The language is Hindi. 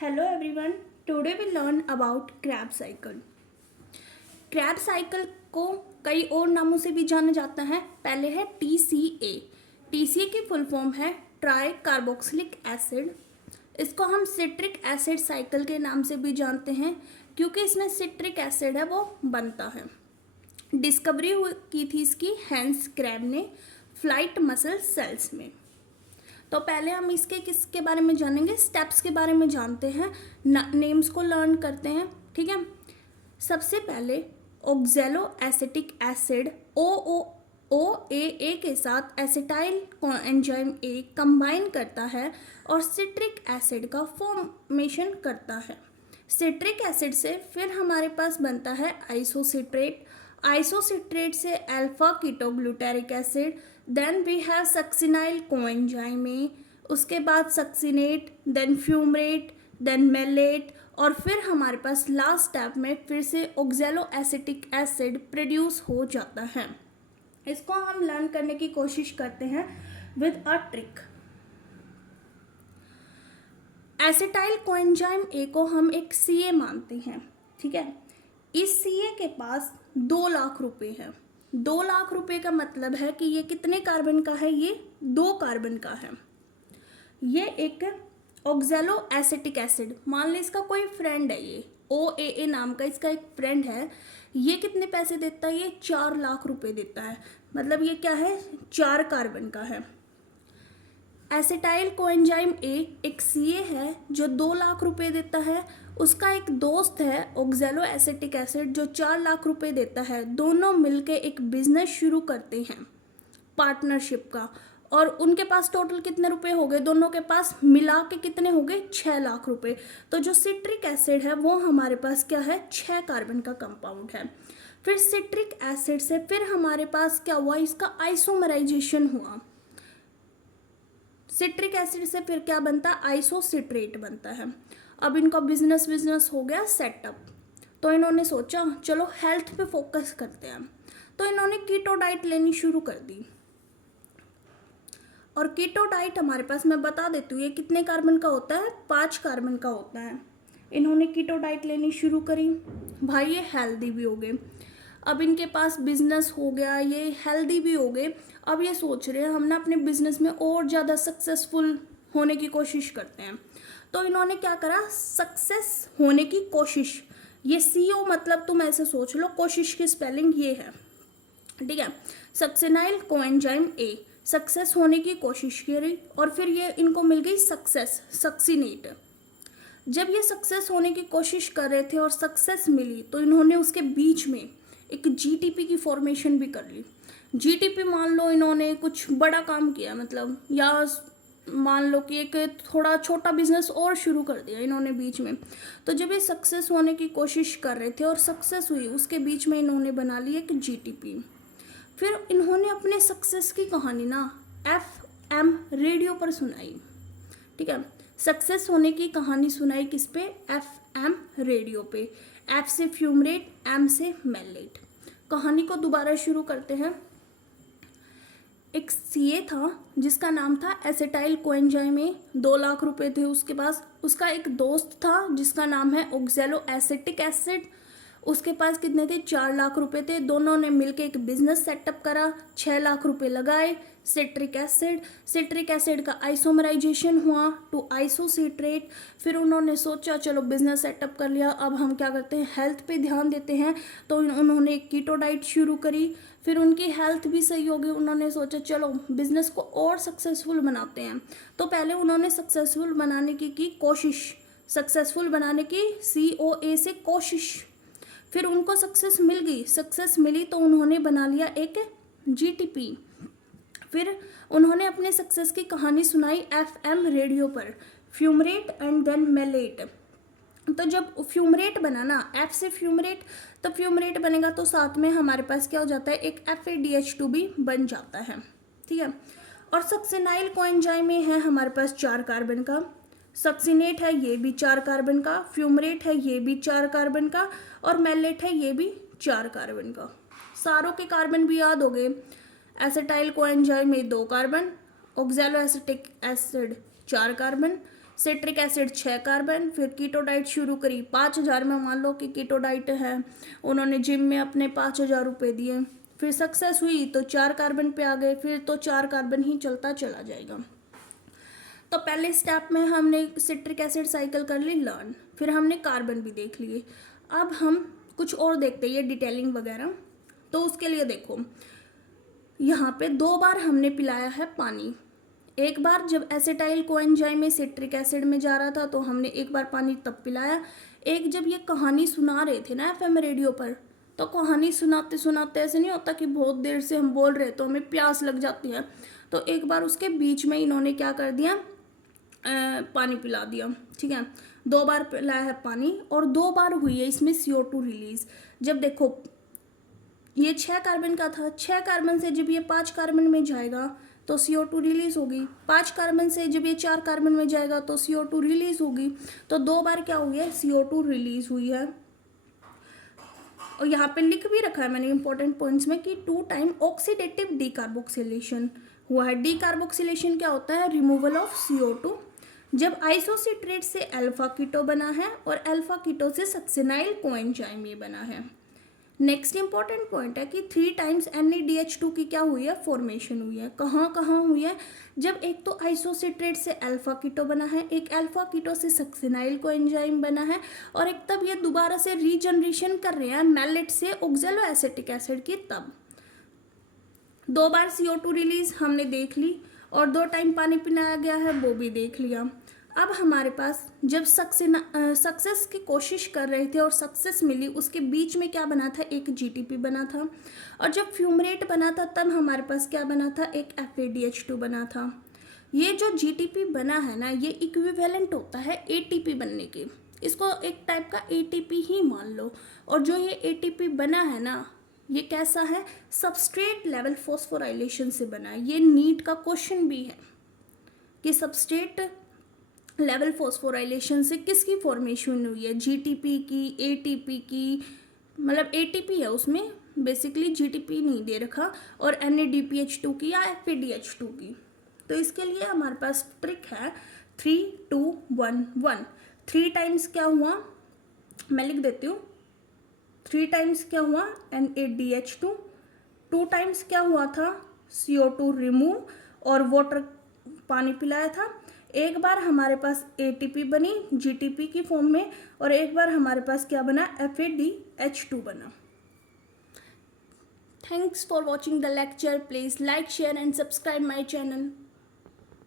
Hello everyone. Today we learn about Krebs cycle. Krebs cycle को कई और नामों से भी जाना जाता है. पहले है TCA. TCA की फुल फॉर्म है ट्राई कार्बोक्सिलिक एसिड. इसको हम सिट्रिक एसिड साइकिल के नाम से भी जानते हैं क्योंकि इसमें सिट्रिक एसिड है वो बनता है. डिस्कवरी की थी इसकी हैंस क्रैब ने फ्लाइट मसल सेल्स में. तो पहले हम इसके किसके बारे में जानेंगे, स्टेप्स के बारे में जानते हैं, नेम्स को लर्न करते हैं. ठीक है, सबसे पहले ऑक्जेलो एसिटिक एसिड OAA के साथ एसिटाइल एंजाइम A कंबाइन करता है और सिट्रिक एसिड का फॉर्मेशन करता है. सिट्रिक एसिड से फिर हमारे पास बनता है आइसोसिट्रेट. आइसोसिट्रेट से alpha ketoglutaric acid. Then we have succinyl coenzyme A. उसके बाद succinate, then fumarate, then malate और फिर हमारे पास लास्ट स्टेप में फिर से ऑक्जेलो एसिटिक एसिड प्रोड्यूस हो जाता है. इसको हम लर्न करने की कोशिश करते हैं with a trick. Acetyl coenzyme A को हम एक CA मानते हैं. ठीक है, इस CA के पास 2 लाख रुपए है. 2 लाख रुपए का मतलब है कि ये कितने कार्बन का है, ये 2 कार्बन का है. ये एक ऑक्जेलो एसिटिक एसिड, मान ली इसका कोई फ्रेंड है, ये OAA नाम का इसका एक फ्रेंड है. ये कितने पैसे देता है, ये 4 लाख रुपए देता है. मतलब ये क्या है, 4 कार्बन का है. एसिटाइल कोएंजाइम A एक CA है जो 2 लाख रुपए देता है. उसका एक दोस्त है ऑक्जेलो एसिटिक एसिड जो 4 लाख रुपए देता है. दोनों मिलके एक बिजनेस शुरू करते हैं पार्टनरशिप का. और उनके पास टोटल कितने रुपए हो गए, दोनों के पास मिला के कितने हो गए, 6 लाख रुपए. तो जो सिट्रिक एसिड है वो हमारे पास क्या है, 6 कार्बन का कंपाउंड है. फिर सिट्रिक एसिड से फिर हमारे पास क्या हुआ, इसका आइसोमराइजेशन हुआ. सिट्रिक एसिड से फिर क्या बनता है, आइसोसिट्रेट बनता है. अब इनका बिजनेस हो गया सेटअप. तो इन्होंने सोचा चलो हेल्थ पे फोकस करते हैं. तो इन्होंने कीटो डाइट लेनी शुरू कर दी. और कीटो डाइट हमारे पास, मैं बता देती हूँ, ये कितने कार्बन का होता है, 5 कार्बन का होता है. इन्होंने कीटो डाइट लेनी शुरू करी. भाई ये हेल्दी भी हो गए. अब इनके पास बिजनेस हो गया, ये हेल्दी भी हो गए. अब ये सोच रहे हैं हम ना अपने बिजनेस में और ज़्यादा सक्सेसफुल होने की कोशिश करते हैं. तो इन्होंने क्या करा, सक्सेस होने की कोशिश. ये CO मतलब तुम ऐसे सोच लो, कोशिश की स्पेलिंग ये है. ठीक है, सक्सिनाइल कोएंजाइम A सक्सेस होने की कोशिश करी और फिर ये इनको मिल गई सक्सेस, सक्सिनेट. जब ये सक्सेस होने की कोशिश कर रहे थे और सक्सेस मिली तो इन्होंने उसके बीच में एक GTP की फॉर्मेशन भी कर ली. GTP मान लो इन्होंने कुछ बड़ा काम किया, मतलब या मान लो कि एक थोड़ा छोटा बिजनेस और शुरू कर दिया इन्होंने बीच में. तो जब ये सक्सेस होने की कोशिश कर रहे थे और सक्सेस हुई, उसके बीच में इन्होंने बना ली एक GTP. फिर इन्होंने अपने सक्सेस की कहानी ना FM रेडियो पर सुनाई. ठीक है, सक्सेस होने की कहानी सुनाई किस पे, FM रेडियो पे. F से फ्यूमरेट, M से मेलेट. कहानी को दोबारा शुरू करते हैं. एक CA था जिसका नाम था एसिटाइल कोएंजाइम A, 2 लाख रुपए थे उसके पास. उसका एक दोस्त था जिसका नाम है ऑक्जेलो एसिटिक एसिड. उसके पास कितने थे, 4 लाख रुपए थे. दोनों ने मिलके एक बिजनेस सेटअप करा, 6 लाख रुपए लगाए. सिट्रिक एसिड का आइसोमराइजेशन हुआ टू आइसोसिट्रेट. फिर उन्होंने सोचा चलो बिजनेस सेटअप कर लिया, अब हम क्या करते हैं, हेल्थ पे ध्यान देते हैं. तो उन्होंने एक कीटो डाइट शुरू करी. फिर उनकी हेल्थ भी सही हो गई. उन्होंने सोचा चलो बिजनेस को और सक्सेसफुल बनाते हैं. तो पहले उन्होंने सक्सेसफुल बनाने की कोशिश, सक्सेसफुल बनाने की COA से कोशिश. फिर उनको सक्सेस मिल गई. सक्सेस मिली तो उन्होंने बना लिया एक GTP. फिर उन्होंने अपने सक्सेस की कहानी सुनाई FM रेडियो पर, फ्यूमरेट एंड देन मेलेट. तो जब फ्यूमरेट बना ना, F से फ्यूमरेट, तो फ्यूमरेट बनेगा तो साथ में हमारे पास क्या हो जाता है, एक FADH2 भी बन जाता है. ठीक है, और सक्सिनाइल कोएंजाइम है हमारे पास 4 कार्बन का. सक्सिनेट है ये भी 4 कार्बन का. फ्यूमरेट है ये भी 4 कार्बन का. और मेलेट है ये भी 4 कार्बन का. सारों के कार्बन भी याद हो गए. एसिटाइल कोएंजाइम में 2 carbon, ऑक्जेलो acetic acid 4 carbon, citric acid 6 carbon, फिर कीटो डाइट शुरू करी 5,000 में, मान लो कि कीटो डाइट है, उन्होंने जिम में अपने 5,000 रुपये दिए, फिर सक्सेस हुई तो 4 कार्बन पे आ गए, फिर तो 4 कार्बन ही चलता चला जाएगा। तो पहले स्टेप में हमने सिट्रिक एसिड साइकिल कर ली लर्न, फिर हमने कार्बन भी देख लिए। अब हम कुछ और देखते हैं, ये डिटेलिंग वगैरह। तो उसके लिए देखो, यहाँ पे 2 बार हमने पिलाया है पानी। एक बार जब एसिटाइल कोएंजाइम में सिट्रिक एसिड में जा रहा था तो हमने एक बार पानी तब पिलाया। एक जब ये कहानी सुना रहे थे ना एफएम रेडियो पर, तो कहानी सुनाते सुनाते ऐसे नहीं होता कि बहुत देर से हम बोल रहे तो हमें प्यास लग जाती है, तो एक बार उसके बीच में इन्होंने क्या कर दिया, पानी पिला दिया। ठीक है, 2 बार पिलाया है पानी और 2 बार हुई है इसमें CO2 रिलीज। जब देखो ये 6 कार्बन का था, 6 कार्बन से जब ये 5 कार्बन में जाएगा तो CO2 रिलीज होगी, 5 कार्बन से जब ये 4 कार्बन में जाएगा तो CO2 रिलीज होगी। तो 2 बार क्या हुई है, CO2 रिलीज हुई है। और यहाँ पे लिख भी रखा है मैंने इंपॉर्टेंट पॉइंट्स में कि 2 टाइम ऑक्सीडेटिव डीकार्बोक्सिलेशन हुआ है। डीकार्बोक्सिलेशन क्या होता है, रिमूवल ऑफ CO2। जब आइसोसिट्रेट से अल्फा कीटो बना है और अल्फा कीटो से सक्सिनाइल कोएंजाइम ये बना है। नेक्स्ट इंपॉर्टेंट पॉइंट है कि 3 टाइम्स NADH2 की क्या हुई है, फॉर्मेशन हुई है। कहाँ कहाँ हुई है, जब एक तो आइसोसिट्रेट से अल्फा कीटो बना है, एक अल्फा कीटो से सक्सिनाइल कोएंजाइम बना है, और एक तब ये दोबारा से रीजनरेशन कर रहे हैं मैलेट से ऑक्सैलो एसिटिक एसिड की, तब 2 बार CO2 रिलीज हमने देख ली और 2 टाइम पानी पिलाया गया है वो भी देख लिया। अब हमारे पास जब सक्सेस की कोशिश कर रहे थे और सक्सेस मिली, उसके बीच में क्या बना था, एक GTP बना था, और जब फ्यूमरेट बना था तब हमारे पास क्या बना था, एक FADH2 बना था। ये जो GTP बना है ना, ये इक्विवेलेंट होता है ATP बनने के, इसको एक टाइप का ATP ही मान लो। और जो ये ATP बना है ना, ये कैसा है, सबस्ट्रेट लेवल फॉस्फोराइलेशन से बना है। ये नीट का क्वेश्चन भी है कि सबस्ट्रेट लेवल फॉस्फोराइलेशन से किसकी फॉर्मेशन हुई है, GTP की, ATP की, मतलब ATP है उसमें, बेसिकली GTP नहीं दे रखा, और NADPH2 की या FADH2 की। तो इसके लिए हमारे पास ट्रिक है 3 2 1 1। 3 टाइम्स क्या हुआ, मैं लिख देती हूँ, 3 टाइम्स क्या हुआ, NADH2, 2 टाइम्स क्या हुआ था, CO2 रिमूव और वाटर पानी पिलाया था। एक बार हमारे पास ATP बनी GTP की फॉर्म में, और एक बार हमारे पास क्या बना, FADH2 बना। Thanks for watching the lecture. Please like, share and subscribe my channel.